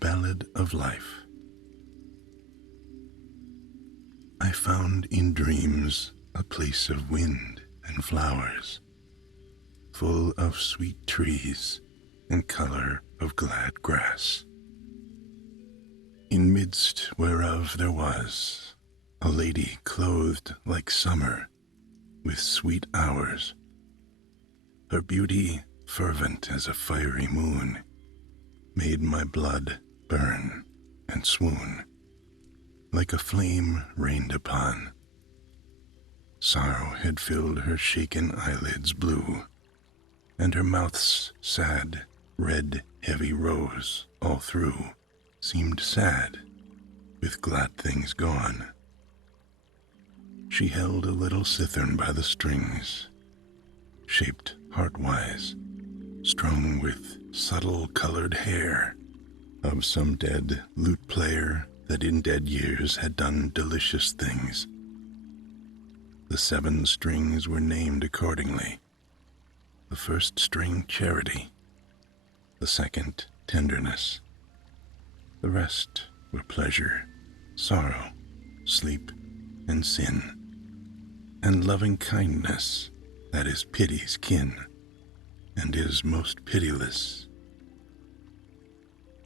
Ballad of Life. I found in dreams a place of wind and flowers, full of sweet trees and color of glad grass, in midst whereof there was a lady clothed like summer with sweet hours, her beauty fervent as a fiery moon, made my blood burn and swoon, like a flame rained upon. Sorrow had filled her shaken eyelids blue, and her mouth's sad, red, heavy rose all through seemed sad, with glad things gone. She held a little cithern by the strings, shaped heart-wise, strung with subtle colored hair of some dead lute player that in dead years had done delicious things. The 7 strings were named accordingly. The first string, Charity; the second, Tenderness; the rest were Pleasure, Sorrow, Sleep, and Sin; and Loving Kindness, that is Pity's kin, and is most pitiless.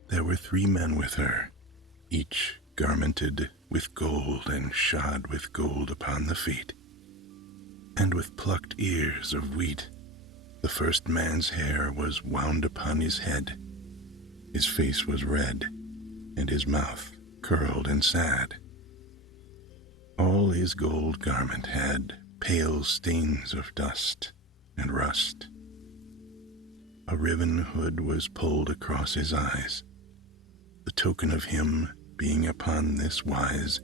There were 3 men with her, each garmented with gold and shod with gold upon the feet, and with plucked ears of wheat. The first man's hair was wound upon his head, his face was red, and his mouth curled and sad. All his gold garment had pale stains of dust and rust. A riven hood was pulled across his eyes, the token of him being upon this wise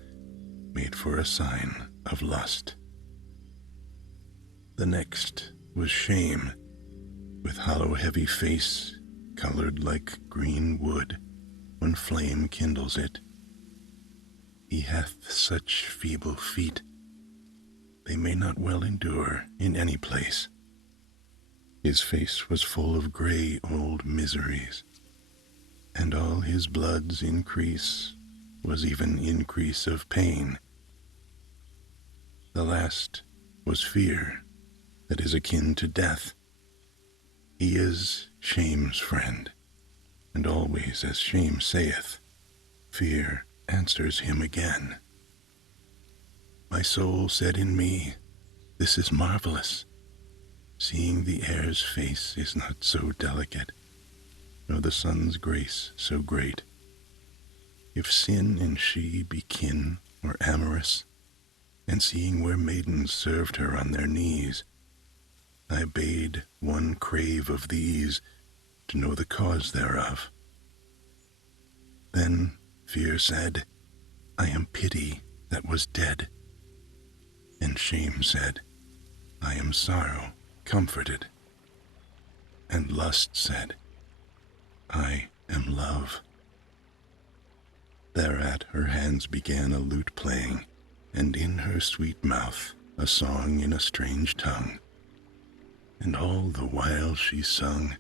made for a sign of lust. The next was Shame, with hollow heavy face colored like green wood when flame kindles it. He hath such feeble feet, they may not well endure in any place. His face was full of gray old miseries, and all his blood's increase was even increase of pain. The last was Fear, that is akin to death. He is Shame's friend, and always as Shame saith, Fear answers him again. My soul said in me, this is marvelous, seeing the air's face is not so delicate, nor the sun's grace so great. If sin and she be kin or amorous, and seeing where maidens served her on their knees, I bade one crave of these to know the cause thereof. Then Fear said, I am Pity that was dead. And Shame said, I am Sorrow comforted. And Lust said, I am Love. Thereat her hands began a lute playing, and in her sweet mouth a song in a strange tongue. And all the while she sung,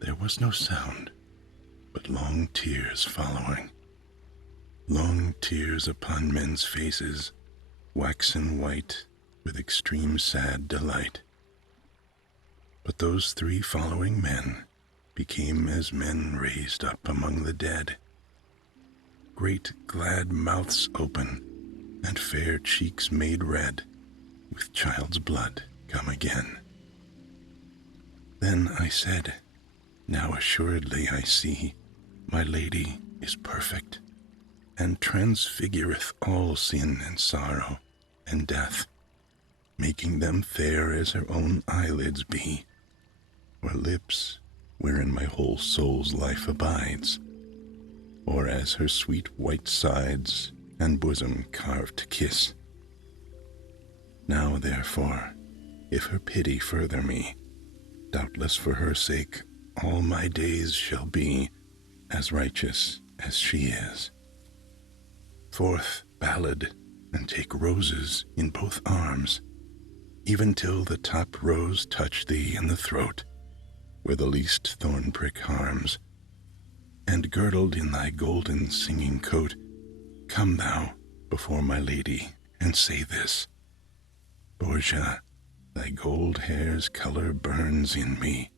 there was no sound, but long tears following. Long tears upon men's faces, waxen white with extreme sad delight. But those 3 following men became as men raised up among the dead, great glad mouths open, and fair cheeks made red, with child's blood come again. Then I said, now assuredly I see my lady is perfect, and transfigureth all sin and sorrow and death, making them fair as her own eyelids be, or lips wherein my whole soul's life abides, or as her sweet white sides and bosom carved to kiss. Now therefore, if her pity further me, doubtless for her sake all my days shall be as righteous as she is. Forth, ballad, and take roses in both arms, even till the top rose touch thee in the throat, where the least thorn prick harms. and girdled in thy golden singing coat, come thou before my lady, and say this: Borgia, thy gold hair's color burns in me.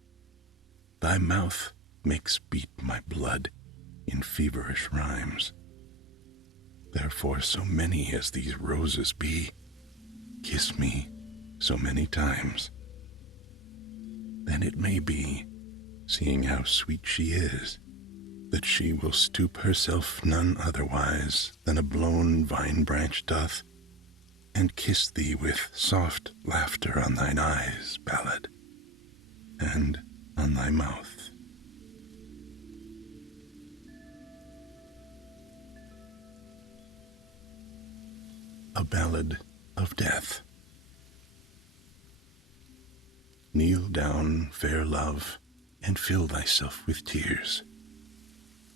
Thy mouth makes beat my blood in feverish rhymes. Therefore, so many as these roses be, kiss me so many times. Then it may be, seeing how sweet she is, that she will stoop herself none otherwise than a blown vine branch doth, and kiss thee with soft laughter on thine eyes, ballad, and on thy mouth. A Ballad of Death. Kneel down, fair love, and fill thyself with tears.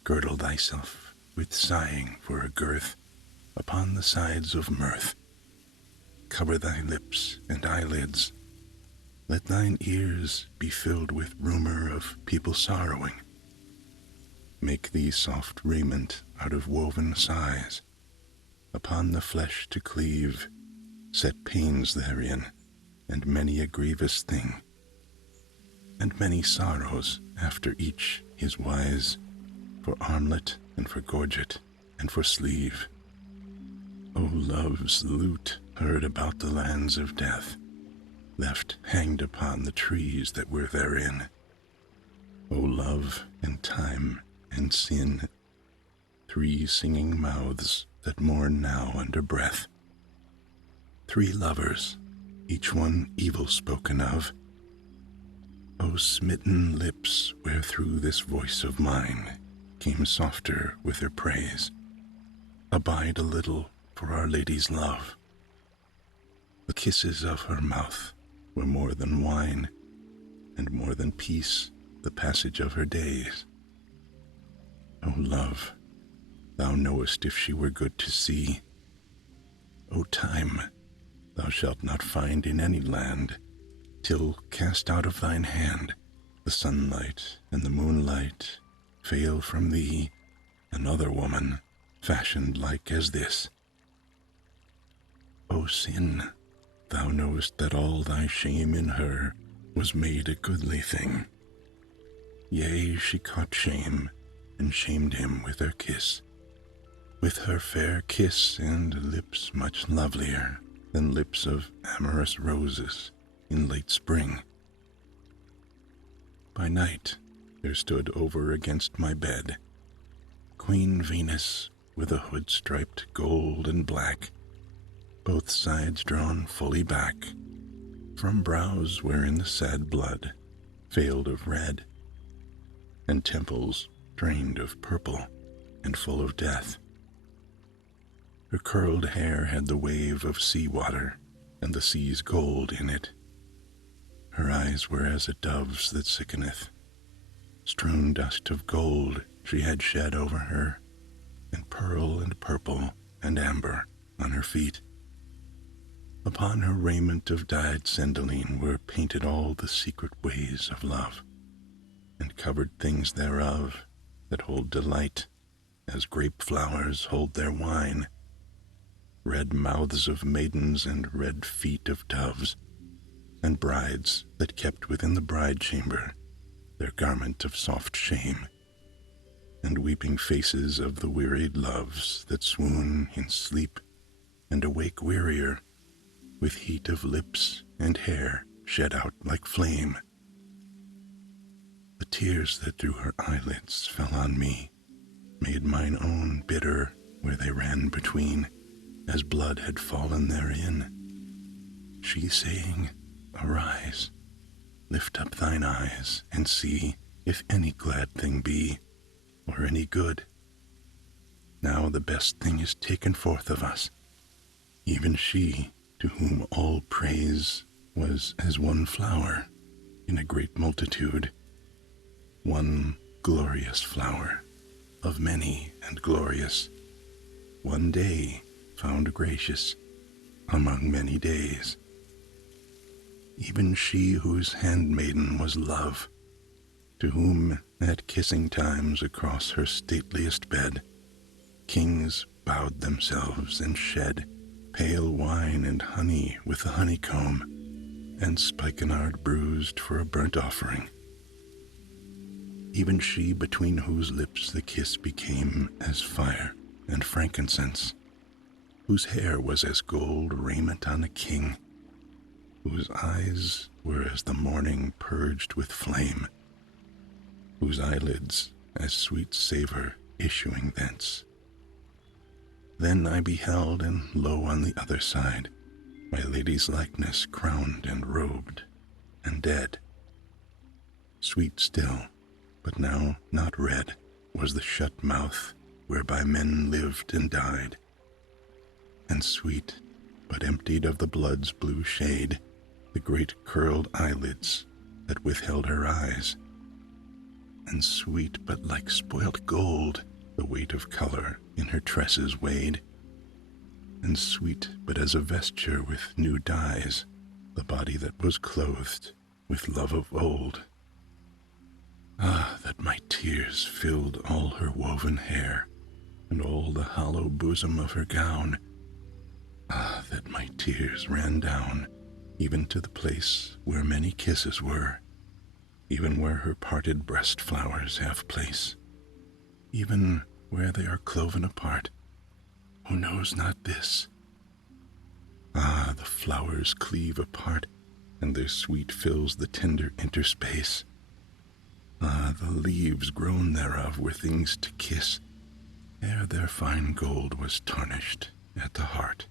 Girdle thyself with sighing for a girth upon the sides of mirth. Cover thy lips and eyelids. Let thine ears be filled with rumor of people sorrowing. Make thee soft raiment out of woven sighs. Upon the flesh to cleave, set pains therein, and many a grievous thing, and many sorrows after each his wise, for armlet and for gorget and for sleeve. O love's lute heard about the lands of death, left hanged upon the trees that were therein. O love and time and sin, three singing mouths that mourn now under breath. Three lovers, each one evil spoken of. O smitten lips, wherethrough this voice of mine came softer with her praise, abide a little for Our Lady's love. The kisses of her mouth were more than wine, and more than peace the passage of her days. O love, thou knowest if she were good to see. O time, thou shalt not find in any land, till cast out of thine hand the sunlight and the moonlight fail from thee another woman fashioned like as this. O sin, thou knowest that all thy shame in her was made a goodly thing. Yea, she caught shame, and shamed him with her kiss, with her fair kiss and lips much lovelier than lips of amorous roses in late spring. By night there stood over against my bed Queen Venus with a hood striped gold and black, both sides drawn fully back, from brows wherein the sad blood failed of red, and temples drained of purple and full of death. Her curled hair had the wave of sea water and the sea's gold in it. Her eyes were as a dove's that sickeneth. Strewn dust of gold she had shed over her, and pearl and purple and amber on her feet. Upon her raiment of dyed sendaline were painted all the secret ways of love, and covered things thereof that hold delight, as grape flowers hold their wine. Red mouths of maidens and red feet of doves, and brides that kept within the bride chamber their garment of soft shame, and weeping faces of the wearied loves that swoon in sleep and awake wearier, with heat of lips and hair shed out like flame. The tears that through her eyelids fell on me made mine own bitter where they ran between, as blood had fallen therein. She saying, Arise, lift up thine eyes, and see if any glad thing be, or any good. Now the best thing is taken forth of us, even she to whom all praise was as one flower in a great multitude, one glorious flower of many and glorious, one day found gracious among many days. Even she whose handmaiden was love, to whom at kissing times across her stateliest bed kings bowed themselves and shed pale wine and honey with the honeycomb, and spikenard bruised for a burnt offering. Even she between whose lips the kiss became as fire and frankincense, whose hair was as gold raiment on a king, whose eyes were as the morning purged with flame, whose eyelids as sweet savor issuing thence. Then I beheld, and lo, on the other side, my lady's likeness crowned and robed and dead. Sweet still, but now not red, was the shut mouth whereby men lived and died, and sweet, but emptied of the blood's blue shade, the great curled eyelids that withheld her eyes, and sweet, but like spoilt gold, the weight of color in her tresses weighed, and sweet, but as a vesture with new dyes, the body that was clothed with love of old. Ah, that my tears filled all her woven hair, and all the hollow bosom of her gown. Ah, that my tears ran down, even to the place where many kisses were, even where her parted breast flowers have place, even where they are cloven apart. Who knows not this? Ah, the flowers cleave apart, and their sweet fills the tender interspace. Ah, the leaves grown thereof were things to kiss, ere their fine gold was tarnished at the heart.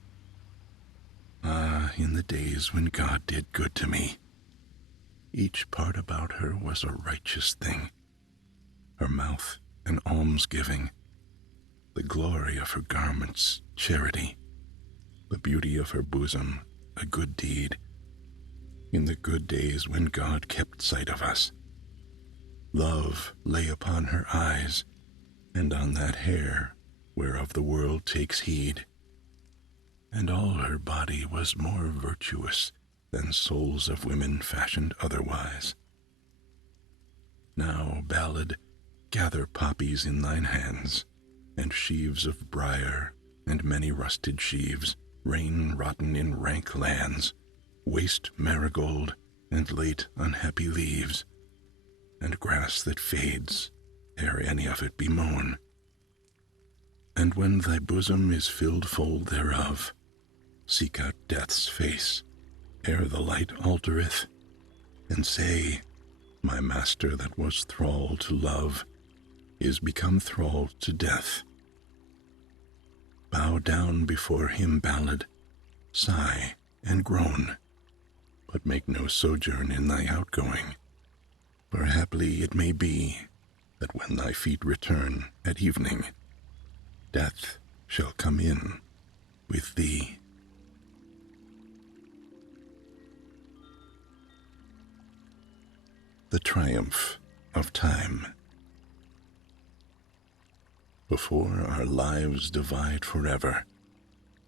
Ah, in the days when God did good to me, each part about her was a righteous thing, her mouth an almsgiving, the glory of her garments charity, the beauty of her bosom a good deed. In the good days when God kept sight of us, love lay upon her eyes, and on that hair whereof the world takes heed, and all her body was more virtuous than souls of women fashioned otherwise. Now, ballad, gather poppies in thine hands, and sheaves of briar, and many rusted sheaves, rain rotten in rank lands, waste marigold, and late unhappy leaves, and grass that fades ere any of it be mown. And when thy bosom is filled full thereof, seek out death's face ere the light altereth, and say, my master that was thrall to love is become thrall to death. Bow down before him, ballad, sigh and groan, but make no sojourn in thy outgoing, for haply it may be that when thy feet return at evening, death shall come in with thee. The Triumph of Time. Before our lives divide forever,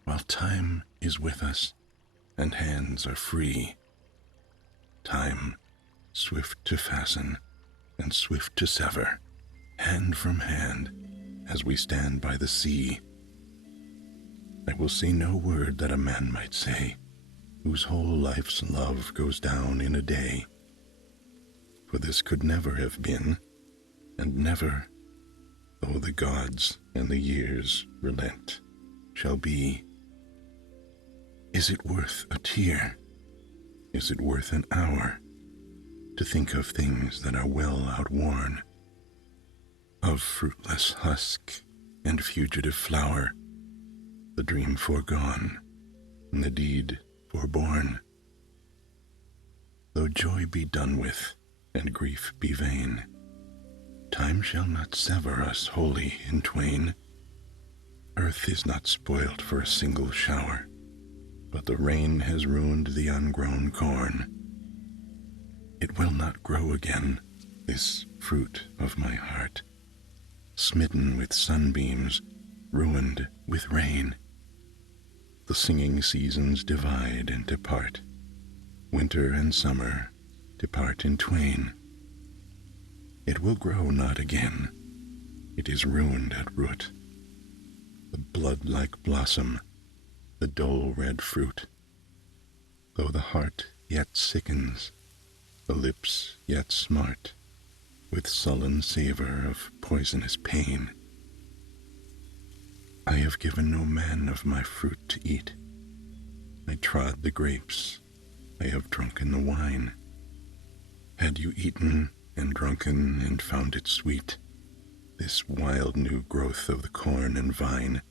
while time is with us and hands are free, time swift to fasten and swift to sever, hand from hand, as we stand by the sea. I will say no word that a man might say, whose whole life's love goes down in a day. For this could never have been, and never, though the gods and the years relent, shall be. Is it worth a tear? Is it worth an hour to think of things that are well outworn, of fruitless husk and fugitive flower, the dream foregone and the deed forborne? Though joy be done with and grief be vain, time shall not sever us wholly in twain. Earth is not spoilt for a single shower, but the rain has ruined the ungrown corn. It will not grow again, this fruit of my heart, smitten with sunbeams, ruined with rain. The singing seasons divide and depart. Winter and summer depart in twain. It will grow not again. It is ruined at root. The blood-like blossom, the dull red fruit. Though the heart yet sickens, the lips yet smart, with sullen savor of poisonous pain. I have given no man of my fruit to eat. I trod the grapes, I have drunken the wine. Had you eaten and drunken and found it sweet, this wild new growth of the corn and vine,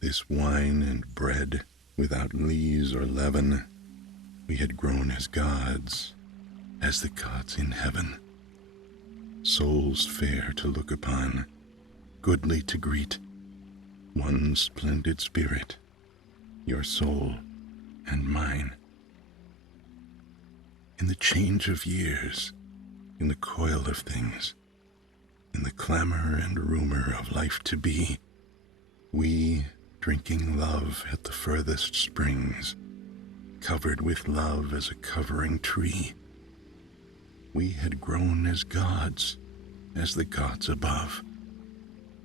this wine and bread without lees or leaven, we had grown as the gods in heaven. Souls fair to look upon, goodly to greet, one splendid spirit, your soul and mine. In the change of years, in the coil of things, in the clamor and rumor of life to be, we, drinking love at the furthest springs, covered with love as a covering tree, we had grown as the gods above,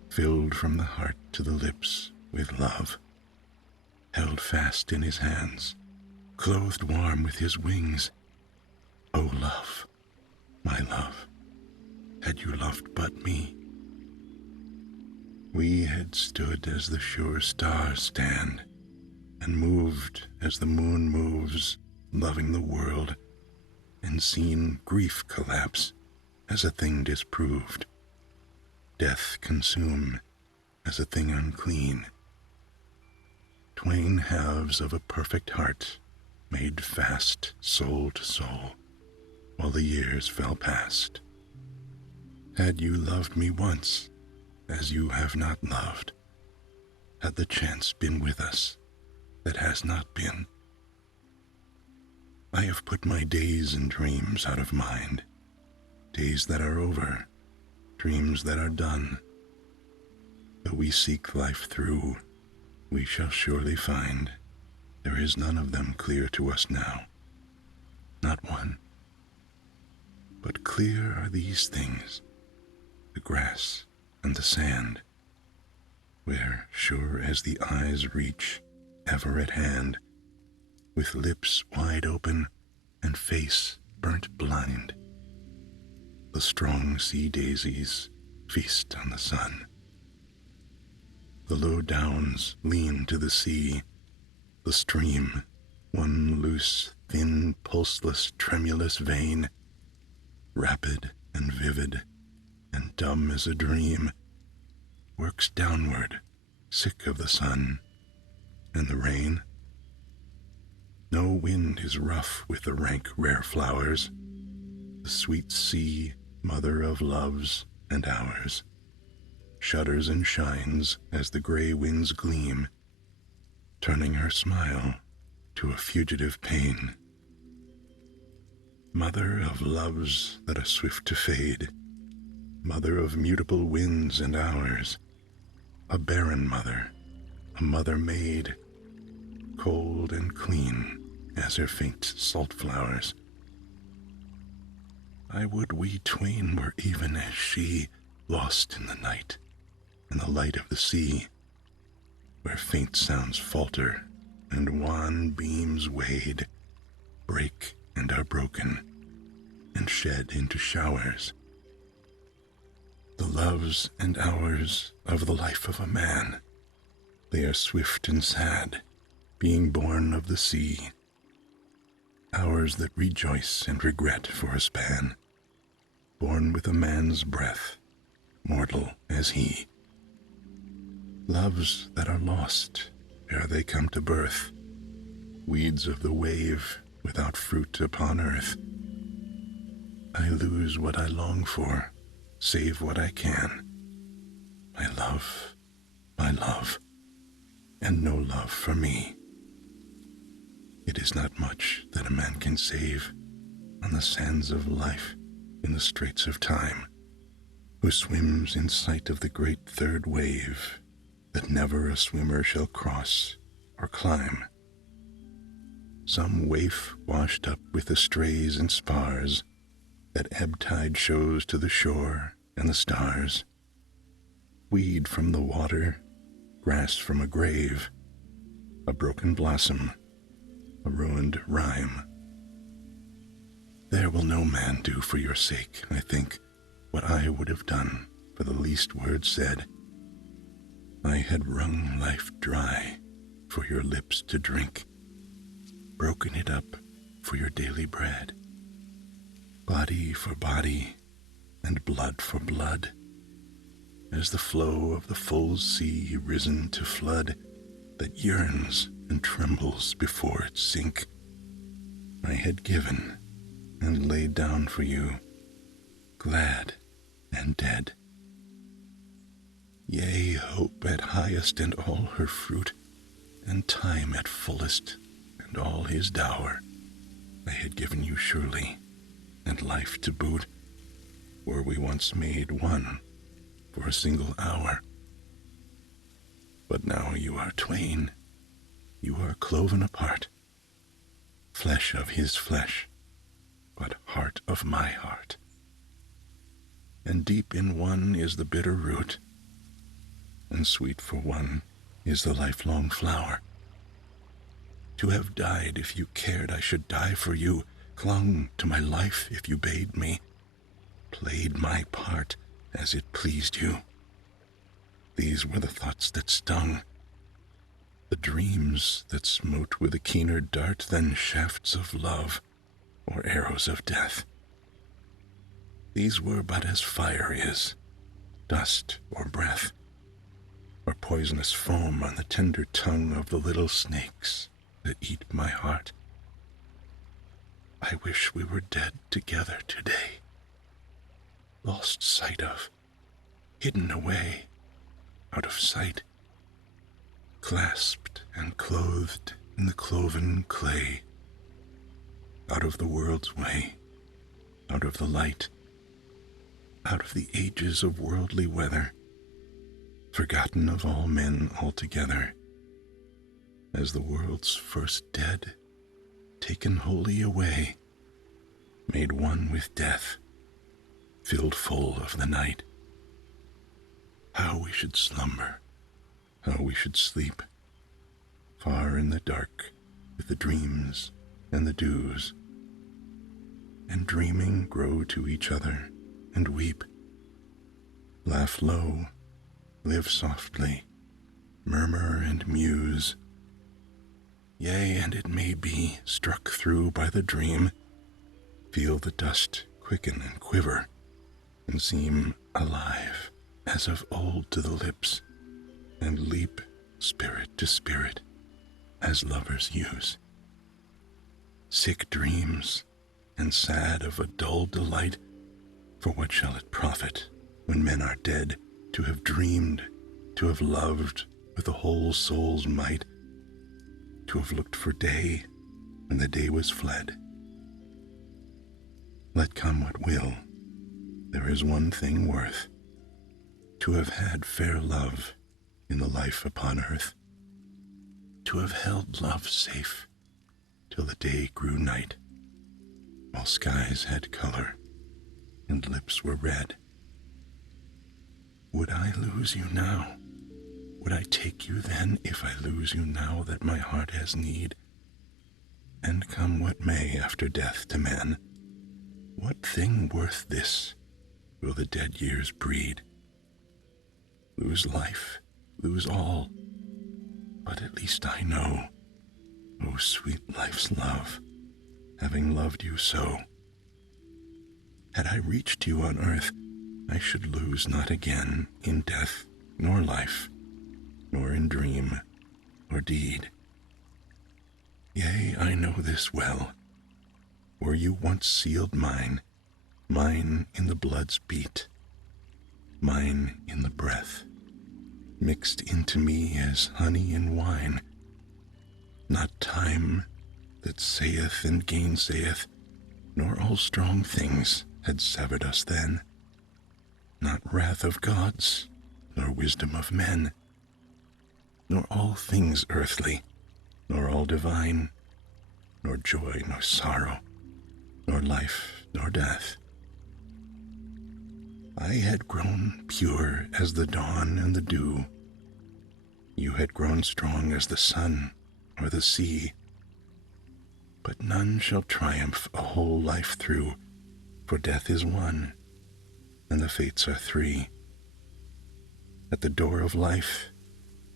filled from the heart to the lips with love, held fast in his hands, clothed warm with his wings. O love, my love, had you loved but me? We had stood as the sure stars stand, and moved as the moon moves, loving the world, and seen grief collapse as a thing disproved, death consume as a thing unclean. Twain halves of a perfect heart made fast soul to soul, while the years fell past. Had you loved me once, as you have not loved, had the chance been with us that has not been. I have put my days and dreams out of mind, days that are over, dreams that are done. Though we seek life through, we shall surely find there is none of them clear to us now, not one. But clear are these things, the grass and the sand, where, sure as the eyes reach, ever at hand, with lips wide open and face burnt blind, the strong sea daisies feast on the sun. The low downs lean to the sea, the stream, one loose, thin, pulseless, tremulous vein, rapid and vivid and dumb as a dream, works downward, sick of the sun and the rain. No wind is rough with the rank rare flowers, the sweet sea, mother of loves and ours, shudders and shines as the gray winds gleam, turning her smile to a fugitive pain. Mother of loves that are swift to fade, mother of mutable winds and hours, a barren mother, a mother made, cold and clean as her faint salt flowers. I would we twain were even as she, lost in the night, in the light of the sea, where faint sounds falter and wan beams wade, break and are broken, and shed into showers. The loves and hours of the life of a man, they are swift and sad, being born of the sea, hours that rejoice and regret for a span, born with a man's breath, mortal as he. Loves that are lost ere they come to birth, weeds of the wave without fruit upon earth. I lose what I long for, save what I can. My love, and no love for me. It is not much that a man can save on the sands of life in the straits of time, who swims in sight of the great third wave that never a swimmer shall cross or climb. Some waif washed up with the strays and spars, that ebb tide shows to the shore and the stars, weed from the water, grass from a grave, a broken blossom, a ruined rhyme. There will no man do for your sake, I think, what I would have done for the least word said. I had wrung life dry for your lips to drink, broken it up for your daily bread, body for body and blood for blood, as the flow of the full sea risen to flood that yearns and trembles before its sink. I had given and laid down for you, glad and dead. Yea, hope at highest and all her fruit, and time at fullest and all his dower, I had given you surely, and life to boot, were we once made one for a single hour. But now you are twain, you are cloven apart, flesh of his flesh, but heart of my heart. And deep in one is the bitter root, and sweet for one is the lifelong flower. To have died if you cared I should die for you, clung to my life if you bade me, played my part as it pleased you. These were the thoughts that stung, the dreams that smote with a keener dart than shafts of love or arrows of death. These were but as fire is, dust or breath, or poisonous foam on the tender tongue of the little snakes that eat my heart. I wish we were dead together today, lost sight of, hidden away, out of sight, clasped and clothed in the cloven clay, out of the world's way, out of the light, out of the ages of worldly weather, forgotten of all men altogether, as the world's first dead, taken wholly away, made one with death, filled full of the night. How we should slumber, how we should sleep, far in the dark with the dreams and the dews, and dreaming grow to each other and weep, laugh low, live softly, murmur and muse. Yea, and it may be, struck through by the dream, feel the dust quicken and quiver, and seem alive as of old to the lips, and leap spirit to spirit, as lovers use. Sick dreams, and sad of a dull delight, for what shall it profit, when men are dead, to have dreamed, to have loved with the whole soul's might, to have looked for day when the day was fled? Let come what will, there is one thing worth, to have had fair love in the life upon earth, to have held love safe till the day grew night, while skies had color and lips were red. Would I lose you now? Would I take you then if I lose you now that my heart has need? And come what may after death to men, what thing worth this will the dead years breed? Lose life, lose all, but at least I know, O sweet life's love, having loved you so. Had I reached you on earth, I should lose not again in death nor life, nor in dream or deed. Yea, I know this well. Were you once sealed mine, mine in the blood's beat, mine in the breath, mixed into me as honey and wine, not time that saith and gainsayeth, nor all strong things had severed us then, not wrath of gods, nor wisdom of men, nor all things earthly, nor all divine, nor joy, nor sorrow, nor life, nor death, I had grown pure as the dawn and the dew. You had grown strong as the sun or the sea. But none shall triumph a whole life through, for death is one, and the fates are three. At the door of life,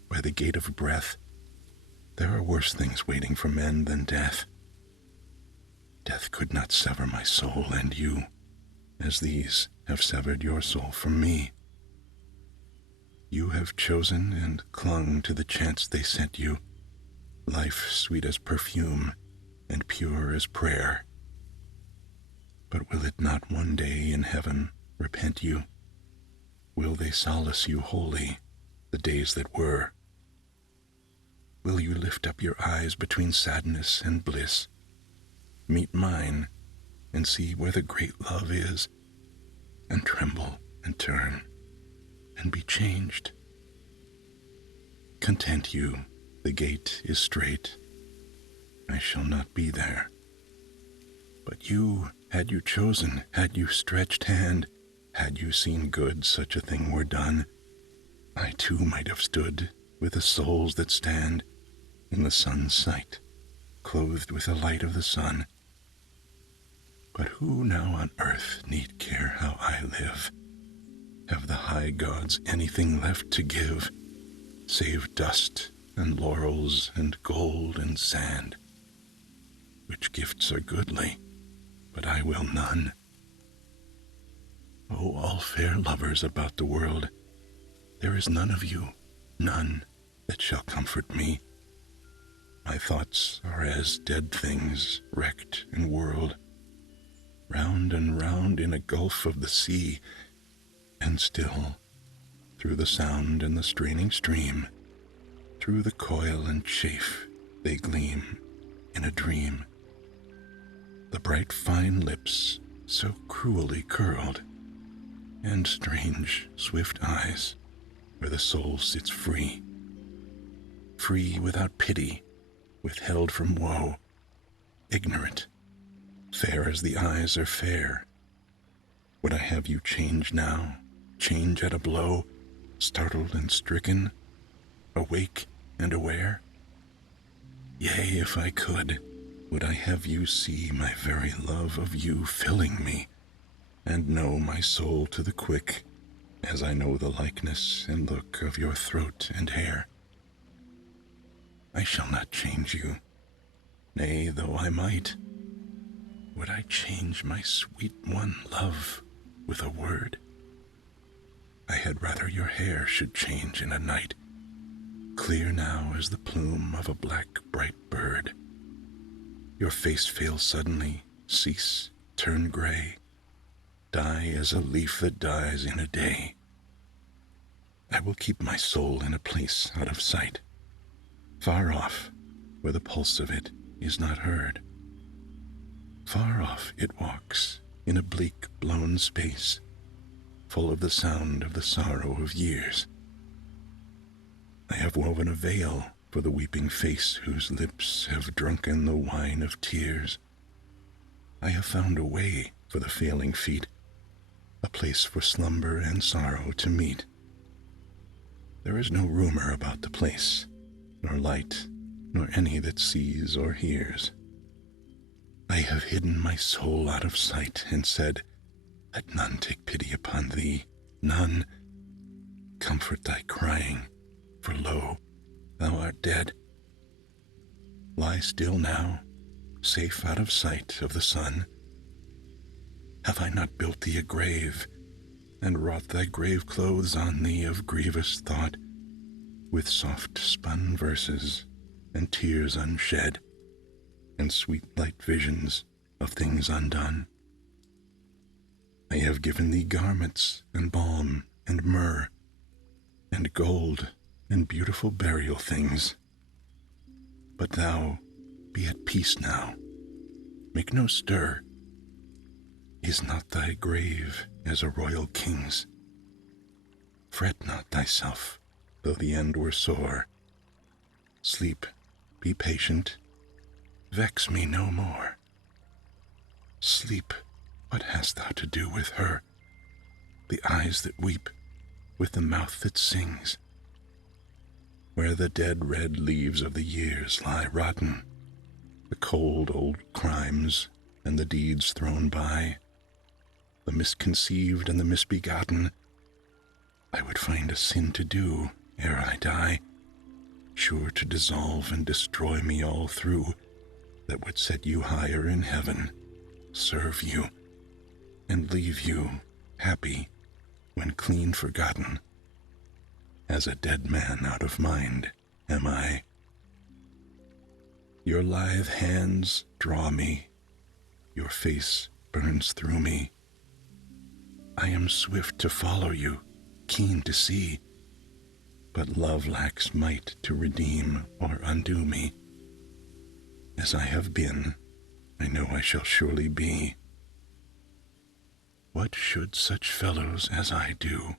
by the gate of breath, there are worse things waiting for men than death. Death could not sever my soul and you, as these have severed your soul from me. You have chosen and clung to the chance they sent you, life sweet as perfume and pure as prayer. But will it not one day in heaven repent you? Will they solace you wholly, the days that were? Will you lift up your eyes between sadness and bliss, meet mine, and see where the great love is, and tremble and turn, and be changed? Content you, the gate is straight. I shall not be there. But you, had you chosen, had you stretched hand, had you seen good such a thing were done, I too might have stood with the souls that stand in the sun's sight, clothed with the light of the sun. But who now on earth need care how I live? Have the high gods anything left to give, save dust and laurels and gold and sand? Which gifts are goodly, but I will none. O all fair lovers about the world, there is none of you, none, that shall comfort me. My thoughts are as dead things wrecked and whirled, round and round in a gulf of the sea, and still, through the sound and the straining stream, through the coil and chafe, they gleam in a dream. The bright fine lips so cruelly curled, and strange swift eyes where the soul sits free, free without pity, withheld from woe, ignorant, fair as the eyes are fair. Would I have you change now, change at a blow, startled and stricken, awake and aware? Yea, if I could, would I have you see my very love of you filling me, and know my soul to the quick, as I know the likeness and look of your throat and hair. I shall not change you, nay, though I might. Would I change my sweet one, love, with a word? I had rather your hair should change in a night, clear now as the plume of a black bright bird. Your face fail suddenly, cease, turn gray, die as a leaf that dies in a day. I will keep my soul in a place out of sight, far off, where the pulse of it is not heard. Far off it walks in a bleak blown space, full of the sound of the sorrow of years. I have woven a veil for the weeping face whose lips have drunken the wine of tears. I have found a way for the failing feet, a place for slumber and sorrow to meet. There is no rumor about the place, nor light, nor any that sees or hears. I have hidden my soul out of sight and said, let none take pity upon thee, none. Comfort thy crying, for lo, thou art dead. Lie still now, safe out of sight of the sun. Have I not built thee a grave, and wrought thy grave clothes on thee of grievous thought, with soft spun verses, and tears unshed, and sweet light visions of things undone? I have given thee garments, and balm, and myrrh, and gold, and beautiful burial things. But thou, be at peace now, make no stir. Is not thy grave as a royal king's? Fret not thyself, though the end were sore. Sleep, be patient, vex me no more. Sleep, what hast thou to do with her? the eyes that weep, with the mouth that sings, where the dead red leaves of the years lie rotten, the cold old crimes and the deeds thrown by, the misconceived and the misbegotten, I would find a sin to do ere I die, sure to dissolve and destroy me all through, that would set you higher in heaven, serve you, and leave you happy when clean forgotten. As a dead man out of mind am I. Your lithe hands draw me, your face burns through me. I am swift to follow you, keen to see, but love lacks might to redeem or undo me. As I have been, I know I shall surely be. What should such fellows as I do?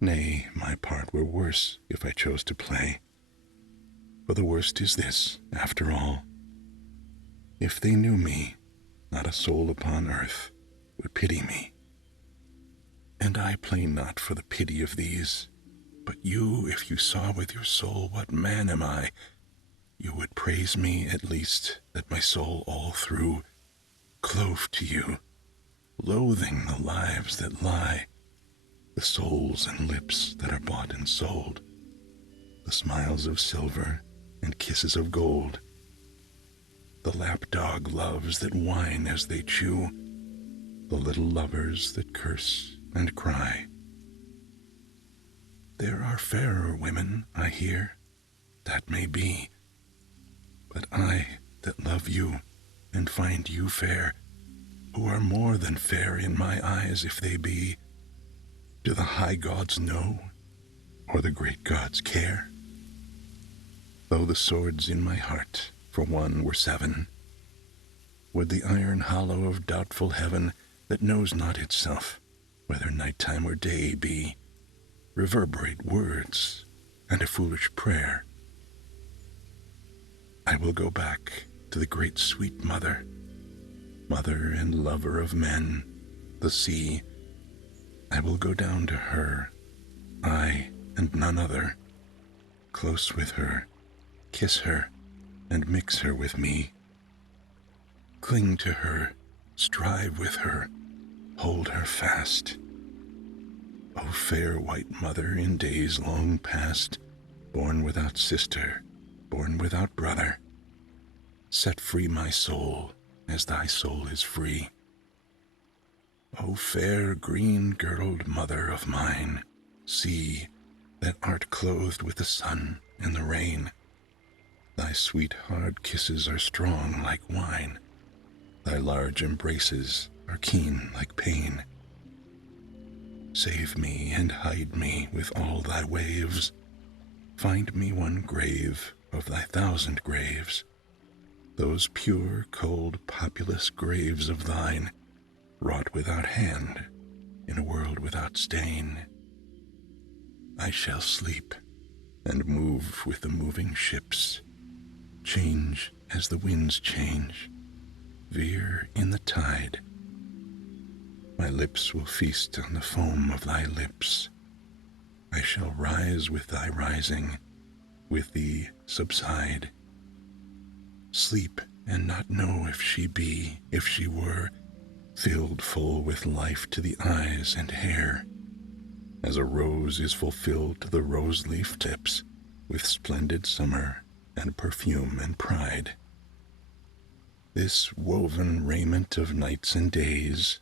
Nay, my part were worse if I chose to play. For the worst is this, after all. If they knew me, not a soul upon earth would pity me. And I play not for the pity of these, but you, if you saw with your soul what man am I, you would praise me at least that my soul all through clove to you, loathing the lives that lie, the souls and lips that are bought and sold, the smiles of silver and kisses of gold, the lapdog loves that whine as they chew, the little lovers that curse and cry. There are fairer women, I hear, that may be, but I that love you and find you fair, who are more than fair in my eyes if they be, do the high gods know, or the great gods care? Though the swords in my heart for one were 7, would the iron hollow of doubtful heaven that knows not itself, whether nighttime or day be, reverberate words and a foolish prayer? I will go back to the great sweet mother, mother and lover of men, the sea. I will go down to her, I and none other, close with her, kiss her, and mix her with me. Cling to her, strive with her, hold her fast. O fair white mother in days long past, born without sister, born without brother, set free my soul as thy soul is free. O fair green-girdled mother of mine, see that art clothed with the sun and the rain. Thy sweet hard kisses are strong like wine, thy large embraces are keen like pain. Save me and hide me with all thy waves, find me one grave of thy 1,000 graves, those pure, cold, populous graves of thine, wrought without hand, in a world without stain. I shall sleep, and move with the moving ships, change as the winds change, veer in the tide. My lips will feast on the foam of thy lips. I shall rise with thy rising, with thee subside. Sleep and not know if she be, if she were, filled full with life to the eyes and hair, as a rose is fulfilled to the rose-leaf tips with splendid summer and perfume and pride. This woven raiment of nights and days,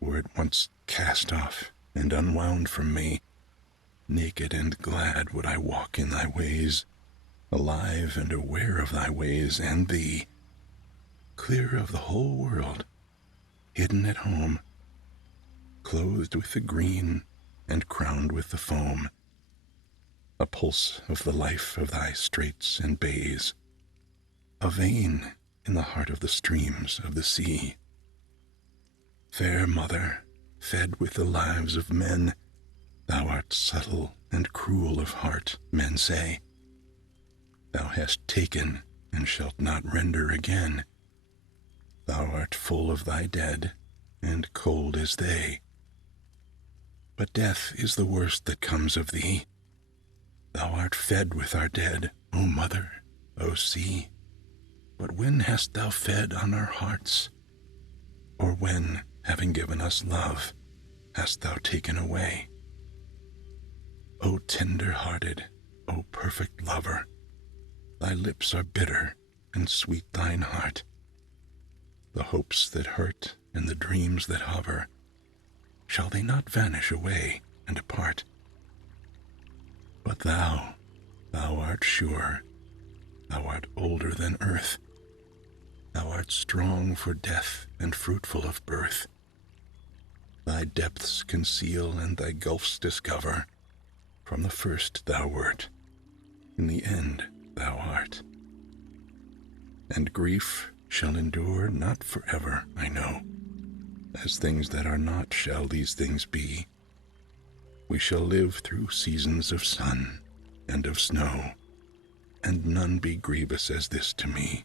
were at once cast off and unwound from me, naked and glad would I walk in thy ways, alive and aware of thy ways and thee, clear of the whole world, hidden at home, clothed with the green and crowned with the foam, a pulse of the life of thy straits and bays, a vein in the heart of the streams of the sea. Fair mother, fed with the lives of men, thou art subtle and cruel of heart, men say. Thou hast taken and shalt not render again. Thou art full of thy dead, and cold as they. But death is the worst that comes of thee. Thou art fed with our dead, O mother, O sea. But when hast thou fed on our hearts? Or when, having given us love, hast thou taken away? O tender-hearted, O perfect lover, thy lips are bitter, and sweet thine heart. The hopes that hurt and the dreams that hover, shall they not vanish away and depart? But thou art sure, thou art older than earth, thou art strong for death and fruitful of birth. Thy depths conceal and thy gulfs discover. From the first thou wert, in the end thou art. And grief shall endure not forever, I know. As things that are not shall these things be. We shall live through seasons of sun and of snow, and none be grievous as this to me.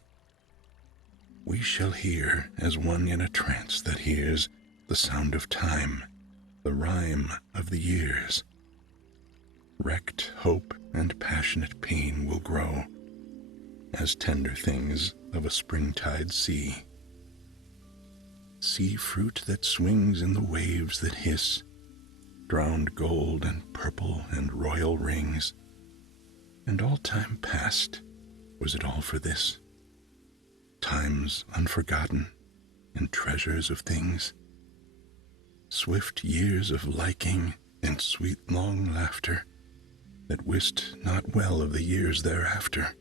We shall hear as one in a trance that hears the sound of time, the rhyme of the years. Wrecked hope and passionate pain will grow, as tender things of a springtide sea. Sea fruit that swings in the waves that hiss, drowned gold and purple and royal rings. And all time past, was it all for this? Times unforgotten and treasures of things. Swift years of liking and sweet long laughter, that wist not well of the years thereafter,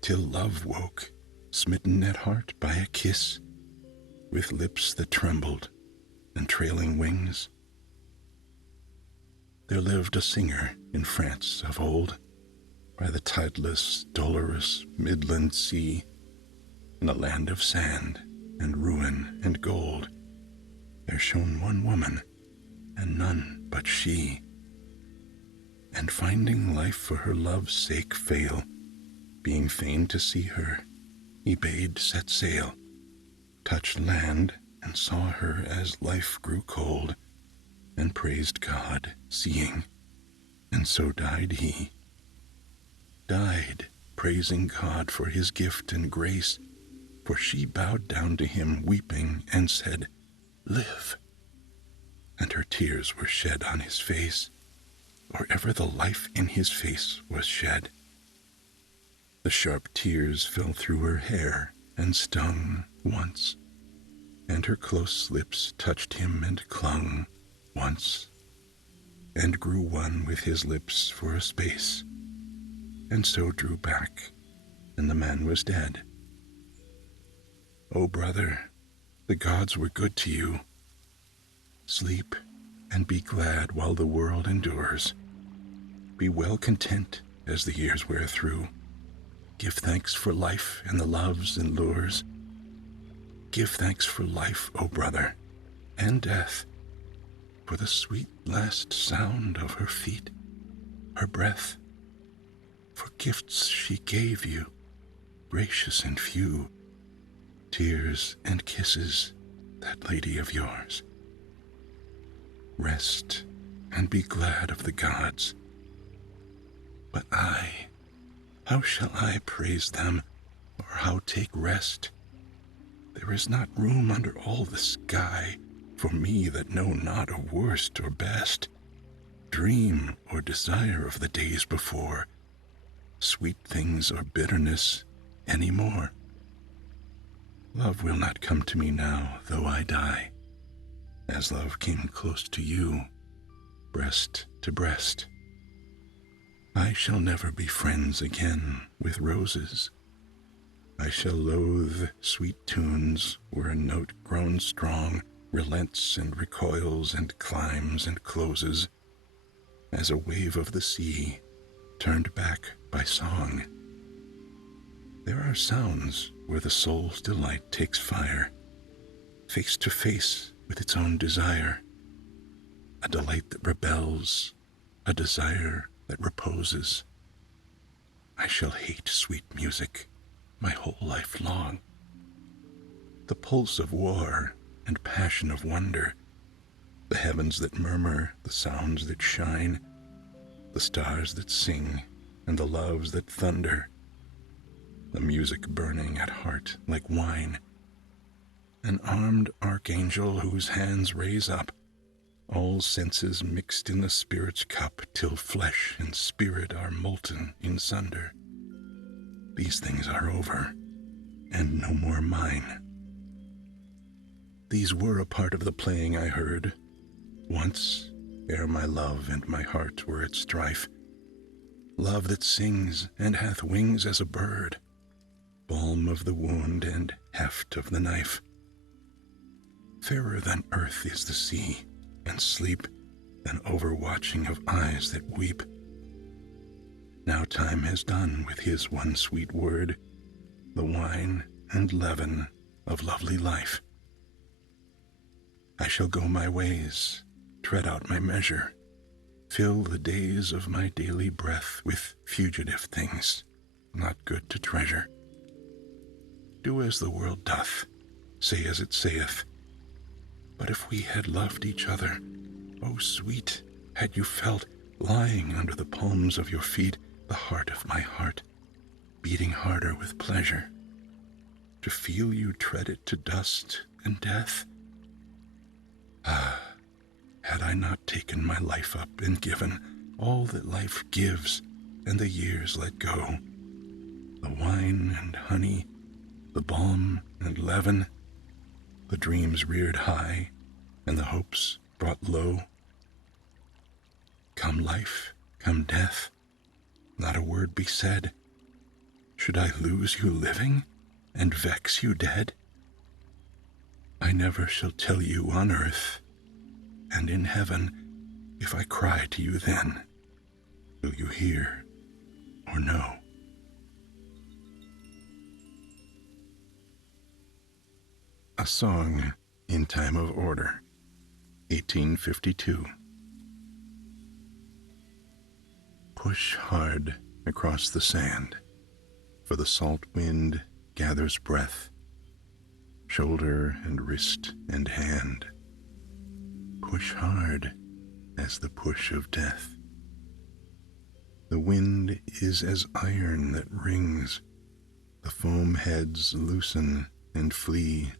till love woke, smitten at heart by a kiss, with lips that trembled and trailing wings. There lived a singer in France of old, by the tideless, dolorous midland sea, in a land of sand and ruin and gold. There shone one woman, and none but she. And finding life for her love's sake fail, being fain to see her, he bade set sail, touched land, and saw her as life grew cold, and praised God, seeing, and so died he. Died, praising God for his gift and grace, for she bowed down to him weeping and said, "Live." And her tears were shed on his face, or ever the life in his face was shed. The sharp tears fell through her hair and stung once, and her close lips touched him and clung once, and grew one with his lips for a space, and so drew back, and the man was dead. O brother, the gods were good to you. Sleep and be glad while the world endures. Be well content as the years wear through. Give thanks for life and the loves and lures. Give thanks for life, O brother, and death, for the sweet last sound of her feet, her breath, for gifts she gave you, gracious and few, tears and kisses, that lady of yours. Rest and be glad of the gods. But how shall I praise them, or how take rest? There is not room under all the sky for me that know not of worst or best, dream or desire of the days before, sweet things or bitterness any more. Love will not come to me now, though I die, as love came close to you, breast to breast. I shall never be friends again with roses. I shall loathe sweet tunes where a note grown strong relents and recoils and climbs and closes, as a wave of the sea turned back by song. There are sounds where the soul's delight takes fire, face to face with its own desire, a delight that rebels, a desire that reposes. I shall hate sweet music my whole life long. The pulse of war and passion of wonder, the heavens that murmur, the sounds that shine, the stars that sing, and the loves that thunder, the music burning at heart like wine, an armed archangel whose hands raise up all senses mixed in the Spirit's cup, till flesh and spirit are molten in sunder. These things are over, and no more mine. These were a part of the playing I heard, once, ere my love and my heart were at strife. Love that sings and hath wings as a bird, balm of the wound and heft of the knife. Fairer than earth is the sea, and sleep than overwatching of eyes that weep. Now time has done with his one sweet word, the wine and leaven of lovely life. I shall go my ways, tread out my measure, fill the days of my daily breath with fugitive things, not good to treasure. Do as the world doth, say as it saith. But if we had loved each other, oh sweet, had you felt, lying under the palms of your feet, the heart of my heart, beating harder with pleasure, to feel you tread it to dust and death? Ah, had I not taken my life up and given all that life gives, and the years let go, the wine and honey, the balm and leaven, the dreams reared high, and the hopes brought low. Come life, come death, not a word be said. Should I lose you living, and vex you dead? I never shall tell you on earth, and in heaven, if I cry to you then, will you hear or know? A Song in Time of Order, 1852. Push hard across the sand, for the salt wind gathers breath, shoulder and wrist and hand. Push hard as the push of death. The wind is as iron that rings, the foam heads loosen and flee.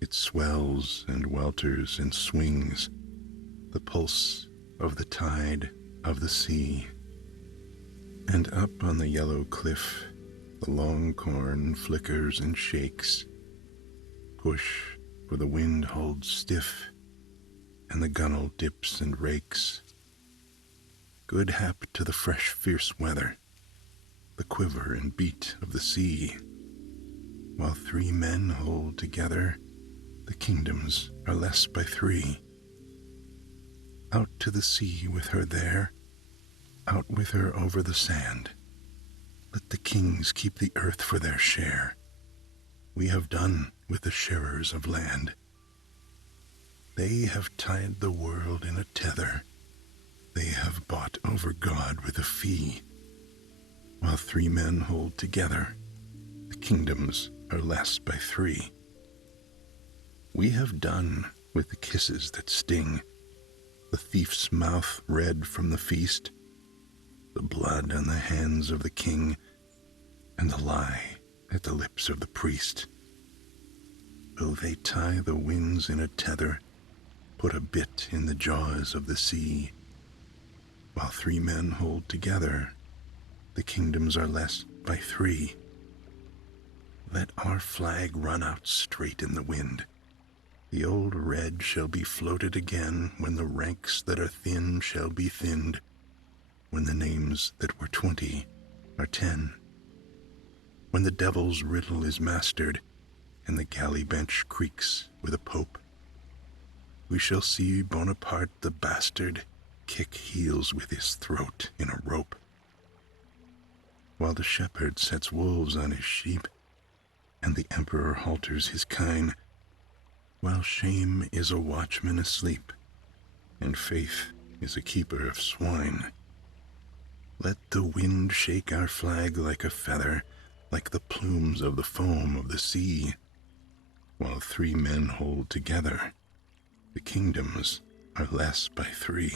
It swells and welters and swings, the pulse of the tide of the sea. And up on the yellow cliff, the long corn flickers and shakes. Push, for the wind holds stiff, and the gunwale dips and rakes. Good hap to the fresh fierce weather, the quiver and beat of the sea. While three men hold together, the kingdoms are less by three. Out to the sea with her there, out with her over the sand. Let the kings keep the earth for their share. We have done with the sharers of land. They have tied the world in a tether. They have bought over God with a fee. While three men hold together, the kingdoms are less by three. We have done with the kisses that sting, the thief's mouth red from the feast, the blood on the hands of the king, and the lie at the lips of the priest. Will they tie the winds in a tether, put a bit in the jaws of the sea? While three men hold together, the kingdoms are less by three. Let our flag run out straight in the wind. The old red shall be floated again when the ranks that are thin shall be thinned, when the names that were 20 are 10. When the devil's riddle is mastered, and the galley bench creaks with a pope, we shall see Bonaparte the bastard kick heels with his throat in a rope, while the shepherd sets wolves on his sheep, and the emperor halters his kine, while shame is a watchman asleep, and faith is a keeper of swine. Let the wind shake our flag like a feather, like the plumes of the foam of the sea, while three men hold together, The kingdoms are less by 3.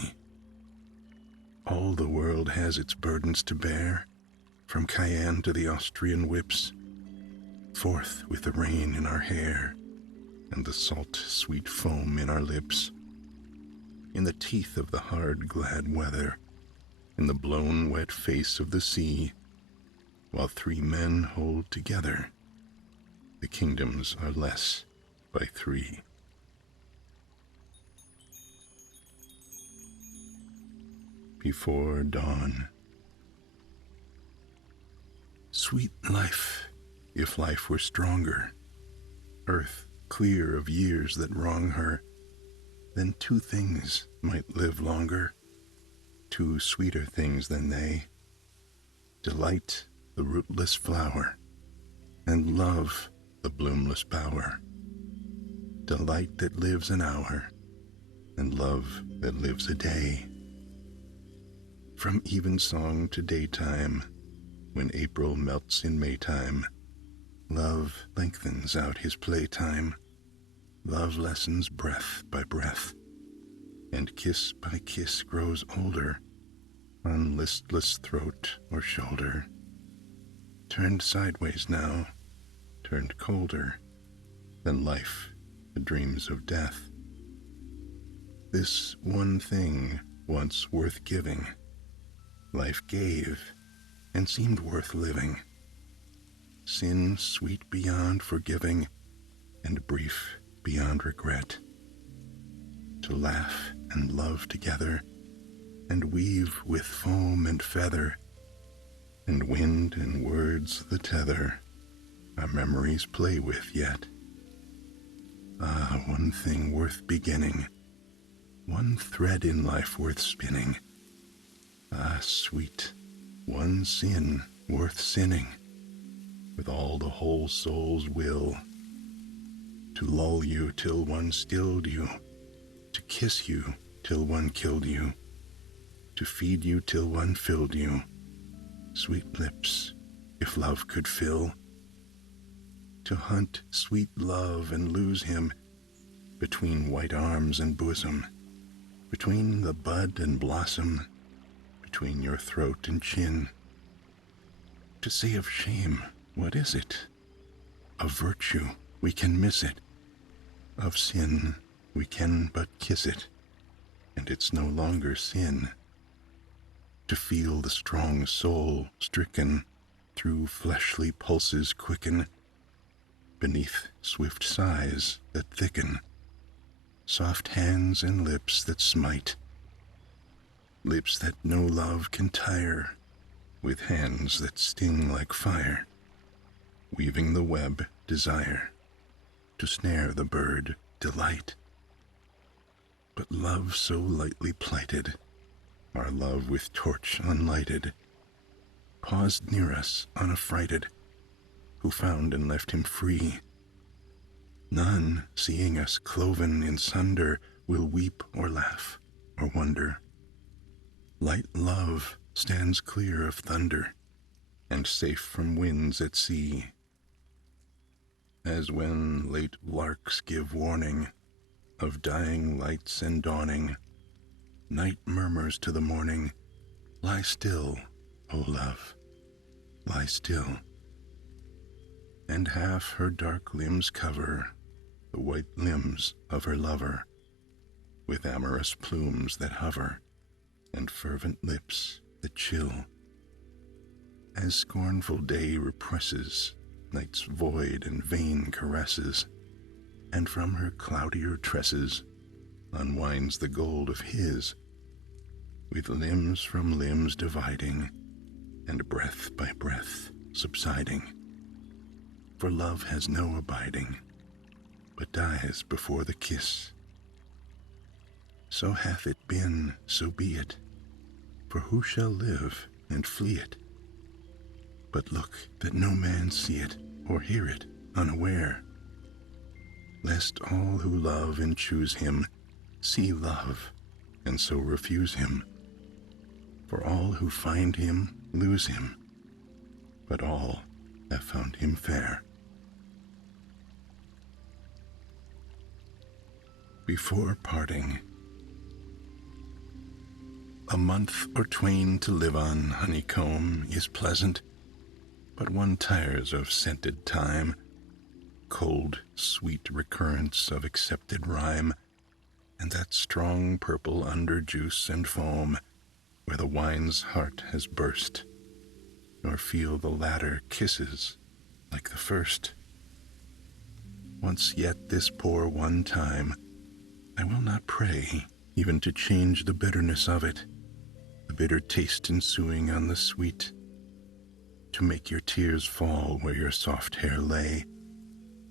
All the world has its burdens to bear, from Cayenne to the Austrian whips, forth with the rain in our hair and the salt, sweet foam in our lips, in the teeth of the hard, glad weather, in the blown, wet face of the sea, while 3 men hold together, the kingdoms are less by 3. Before dawn. Sweet life, if life were stronger, earth clear of years that wrong her, then 2 things might live longer, 2 sweeter things than they: delight, the rootless flower, and love, the bloomless bower. Delight that lives an hour, and love that lives a day. From evensong to daytime, when April melts in Maytime, love lengthens out his playtime. Love lessens breath by breath, and kiss by kiss grows older on listless throat or shoulder. Turned sideways now, turned colder than life, the dreams of death. This one thing once worth giving, life gave and seemed worth living. Sin sweet beyond forgiving, and brief beyond regret. To laugh and love together, and weave with foam and feather, and wind and words the tether our memories play with yet. Ah, one thing worth beginning, one thread in life worth spinning. Ah, sweet, one sin worth sinning, with all the whole soul's will, to lull you till one stilled you, to kiss you till one killed you, to feed you till one filled you. Sweet lips, if love could fill, to hunt sweet love and lose him between white arms and bosom, between the bud and blossom, between your throat and chin. To say of shame, what is it? Of virtue, we can miss it. Of sin, we can but kiss it, and it's no longer sin. To feel the strong soul stricken through fleshly pulses quicken, beneath swift sighs that thicken, soft hands and lips that smite, lips that no love can tire, with hands that sting like fire, weaving the web desire, to snare the bird delight. But love so lightly plighted, our love with torch unlighted, paused near us unaffrighted, who found and left him free. None, seeing us cloven in sunder, will weep or laugh or wonder. Light love stands clear of thunder, and safe from winds at sea. As when late larks give warning of dying lights and dawning, night murmurs to the morning, lie still, O love, lie still. And half her dark limbs cover the white limbs of her lover, with amorous plumes that hover, and fervent lips that chill. As scornful day represses night's void and vain caresses, and from her cloudier tresses unwinds the gold of his, with limbs from limbs dividing, and breath by breath subsiding. For love has no abiding, but dies before the kiss. So hath it been, so be it, for who shall live and flee it? But look that no man see it or hear it unaware, lest all who love and choose him see love and so refuse him. For all who find him lose him, but all have found him fair. before parting. A month or twain to live on honeycomb is pleasant, but one tires of scented time, cold, sweet recurrence of accepted rhyme, and that strong purple under juice and foam, where the wine's heart has burst, nor feel the latter kisses like the first. Once yet this poor one time, I will not pray even to change the bitterness of it, the bitter taste ensuing on the sweet, to make your tears fall where your soft hair lay,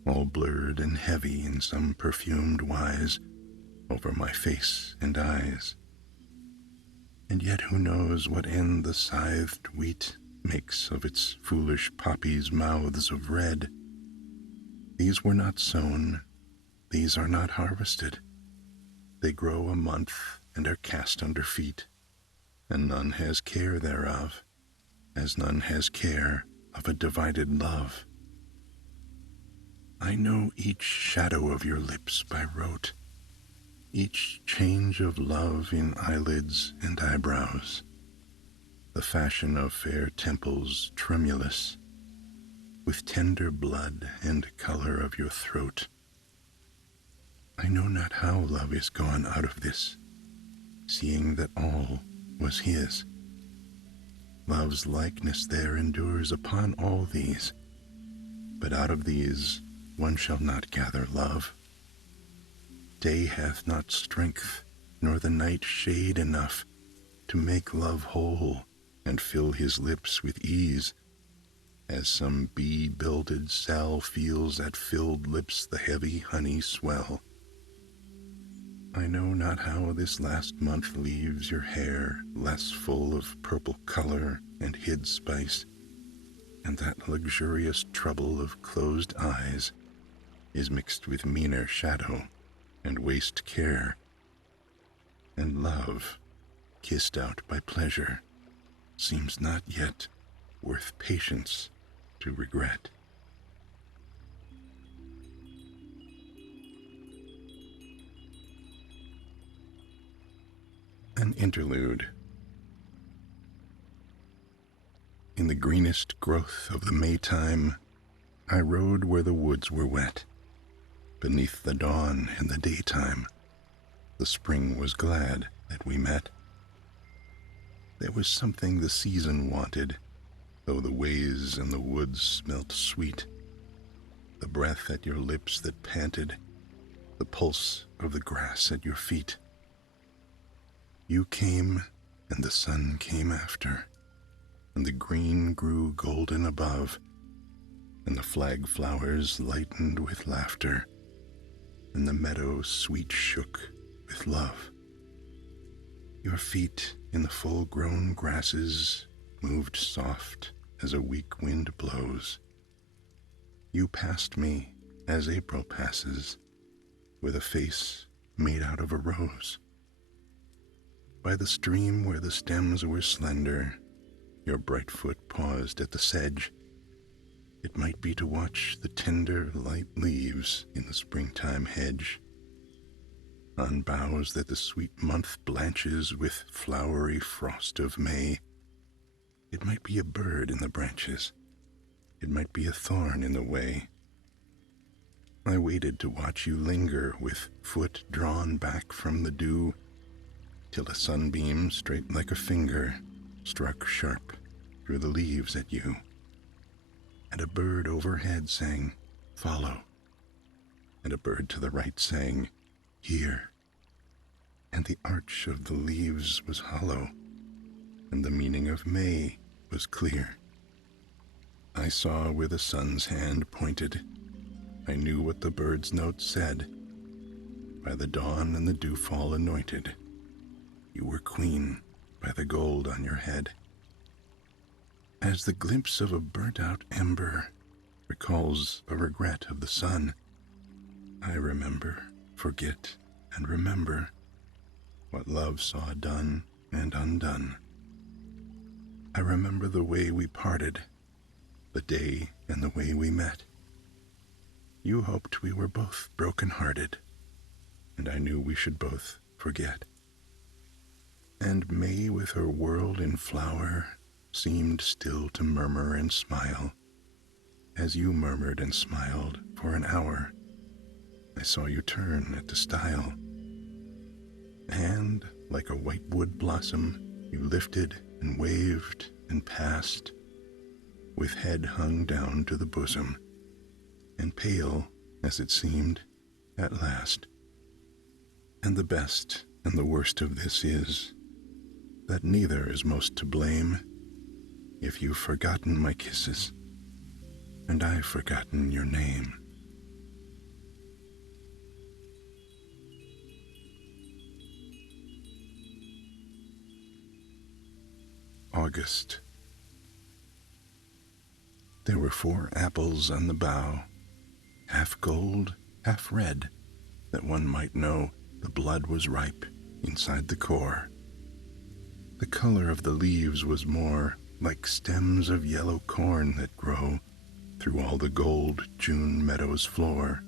all blurred and heavy in some perfumed wise, over my face and eyes. And yet who knows what end the scythed wheat makes of its foolish poppies' mouths of red? These were not sown, these are not harvested. They grow a month and are cast under feet, and none has care thereof, as none has care of a divided love. I know each shadow of your lips by rote, each change of love in eyelids and eyebrows, the fashion of fair temples tremulous, with tender blood and color of your throat. I know not how love is gone out of this, seeing that all was his. Love's likeness there endures upon all these, but out of these one shall not gather love. Day hath not strength, nor the night shade enough to make love whole and fill his lips with ease, as some bee-builded cell feels at filled lips the heavy honey swell. I know not how this last month leaves your hair less full of purple color and hid spice, and that luxurious trouble of closed eyes is mixed with meaner shadow and waste care, and love, kissed out by pleasure, seems not yet worth patience to regret. An interlude. In the greenest growth of the Maytime, I rode where the woods were wet. Beneath the dawn and the daytime, the spring was glad that we met. There was something the season wanted, though the ways and the woods smelt sweet. The breath at your lips that panted, the pulse of the grass at your feet. You came, and the sun came after, and the green grew golden above, and the flag flowers lightened with laughter, and the meadow sweet shook with love. Your feet in the full-grown grasses moved soft as a weak wind blows. You passed me as April passes, with a face made out of a rose. By the stream where the stems were slender, your bright foot paused at the sedge. It might be to watch the tender, light leaves in the springtime hedge. On boughs that the sweet month blanches with flowery frost of May. It might be a bird in the branches. It might be a thorn in the way. I waited to watch you linger with foot drawn back from the dew, till a sunbeam straight like a finger struck sharp through the leaves at you, and a bird overhead sang, "Follow," and a bird to the right sang, "Here," and the arch of the leaves was hollow, and the meaning of May was clear. I saw where the sun's hand pointed. I knew what the bird's note said. By the dawn and the dewfall anointed, you were queen by the gold on your head. As the glimpse of a burnt-out ember recalls a regret of the sun, I remember, forget, and remember what love saw done and undone. I remember the way we parted, the day and the way we met. You hoped we were both broken-hearted. and I knew we should both forget. And May with her world in flower seemed still to murmur and smile, as you murmured and smiled for an hour. I saw you turn at the stile, and like a white wood blossom, you lifted and waved and passed, with head hung down to the bosom, and pale, as it seemed, at last. And the best and the worst of this is, that neither is most to blame, if you've forgotten my kisses, and I've forgotten your name. August. There were 4 apples on the bough, half gold, half red, that one might know the blood was ripe inside the core. The color of the leaves was more like stems of yellow corn that grow through all the gold June meadow's floor.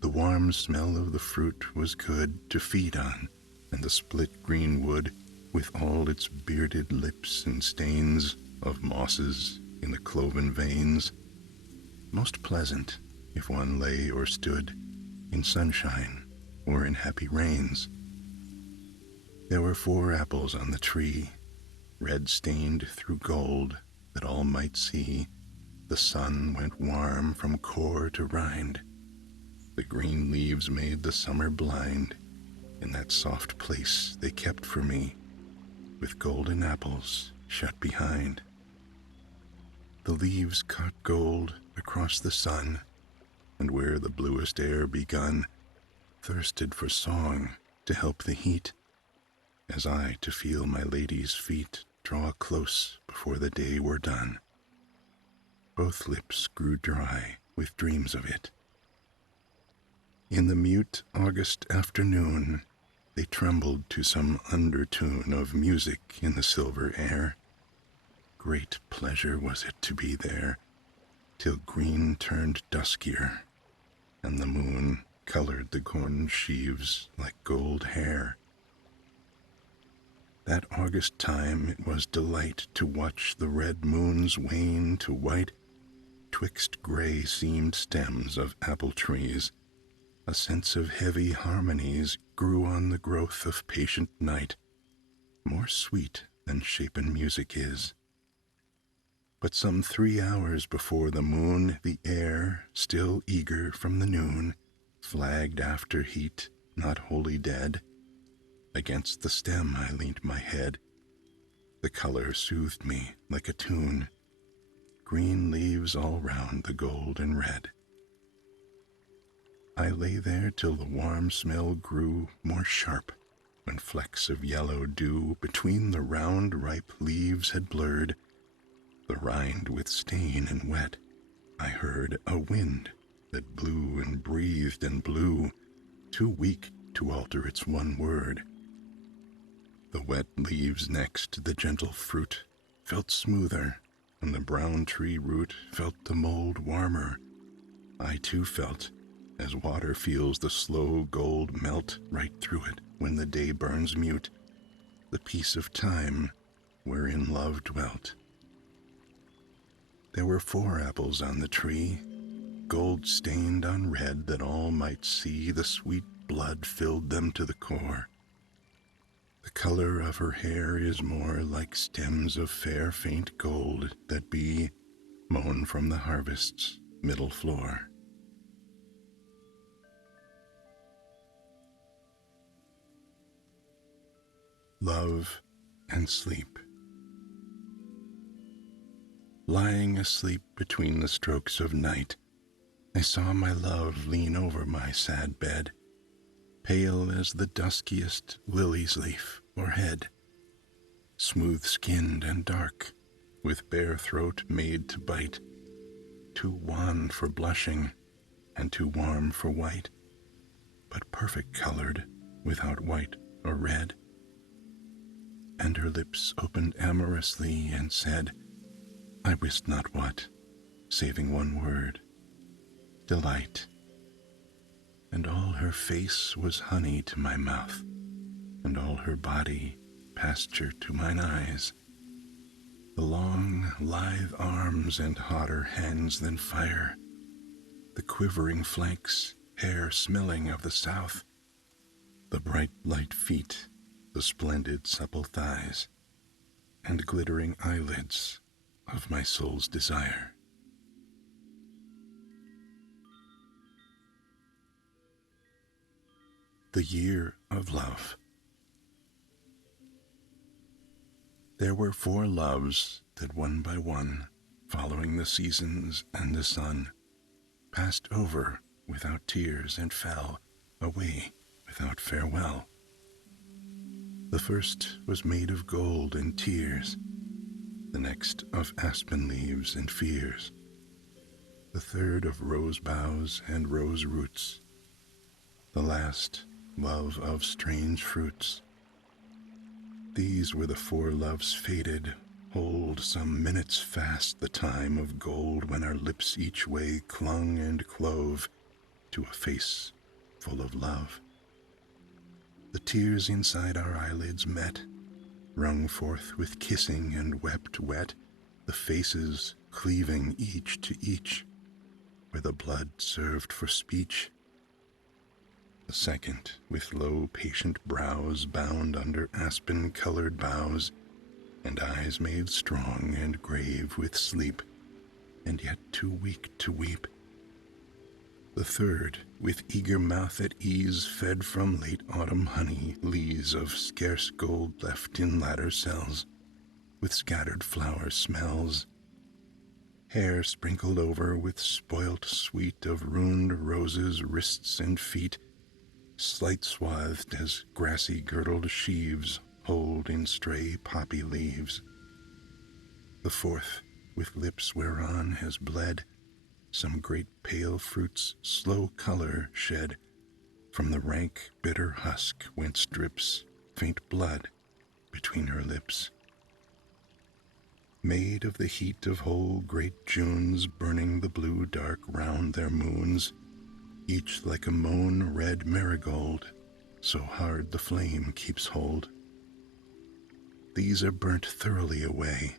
The warm smell of the fruit was good to feed on, and the split green wood, with all its bearded lips and stains of mosses in the cloven veins, most pleasant if one lay or stood in sunshine or in happy rains. There were 4 apples on the tree, red stained through gold, that all might see. The sun went warm from core to rind. The green leaves made the summer blind. In that soft place they kept for me, with golden apples shut behind. The leaves caught gold across the sun, and where the bluest air begun, thirsted for song to help the heat, as I to feel my lady's feet draw close before the day were done. Both lips grew dry with dreams of it. In the mute August afternoon, they trembled to some undertune of music in the silver air. Great pleasure was it to be there, till green turned duskier, and the moon colored the corn sheaves like gold hair. That August time it was delight to watch the red moons wane to white twixt gray seamed stems of apple trees. A sense of heavy harmonies grew on the growth of patient night, more sweet than shapen music is. But some 3 hours before the moon, the air, still eager from the noon, flagged after heat, not wholly dead. Against the stem I leant my head. The color soothed me like a tune. Green leaves all round the gold and red. I lay there till the warm smell grew more sharp, when flecks of yellow dew between the round ripe leaves had blurred the rind with stain and wet. I heard a wind that blew and breathed and blew, too weak to alter its one word. The wet leaves next the gentle fruit felt smoother, and the brown tree root felt the mold warmer. I too felt, as water feels the slow gold melt right through it when the day burns mute, the peace of time wherein love dwelt. There were 4 apples on the tree, gold stained on red, that all might see. The sweet blood filled them to the core. The color of her hair is more like stems of fair faint gold that be mown from the harvest's middle floor. Love and sleep. Lying asleep between the strokes of night, I saw my love lean over my sad bed, pale as the duskiest lily's leaf or head, smooth-skinned and dark, with bare throat made to bite, too wan for blushing and too warm for white, but perfect colored without white or red. And her lips opened amorously and said, I wist not what, saving one word, delight. and all her face was honey to my mouth, and all her body pasture to mine eyes. The long, lithe arms and hotter hands than fire, the quivering flanks, hair smelling of the south, the bright light feet, the splendid supple thighs, and glittering eyelids of my soul's desire. The Year of Love. There were 4 loves that one by one, following the seasons and the sun, passed over without tears and fell away without farewell. The first was made of gold and tears, the next of aspen leaves and fears, the third of rose boughs and rose roots, the last love of strange fruits. These were the 4 loves faded, hold some minutes fast the time of gold when our lips each way clung and clove to a face full of love. The tears inside our eyelids met, wrung forth with kissing and wept wet, the faces cleaving each to each, where the blood served for speech. The second, with low patient brows bound under aspen-colored boughs, and eyes made strong and grave with sleep, and yet too weak to weep. The third, with eager mouth at ease, fed from late autumn honey lees of scarce gold left in ladder cells, with scattered flower smells, hair sprinkled over with spoilt sweet of ruined roses, wrists and feet, slight swathed as grassy girdled sheaves hold in stray poppy leaves. The fourth, with lips whereon has bled some great pale fruit's slow color shed from the rank bitter husk whence drips faint blood between her lips. Made of the heat of whole great Junes burning the blue dark round their moons, each like a mown red marigold, so hard the flame keeps hold. These are burnt thoroughly away,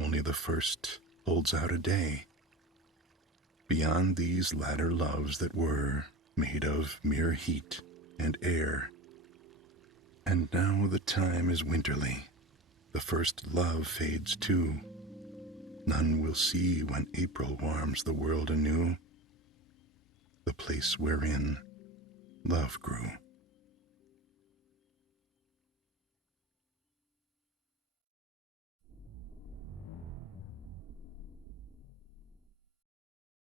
only the first holds out a day. Beyond these latter loves that were made of mere heat and air. And now the time is winterly, the first love fades too. None will see when April warms the world anew, the place wherein love grew.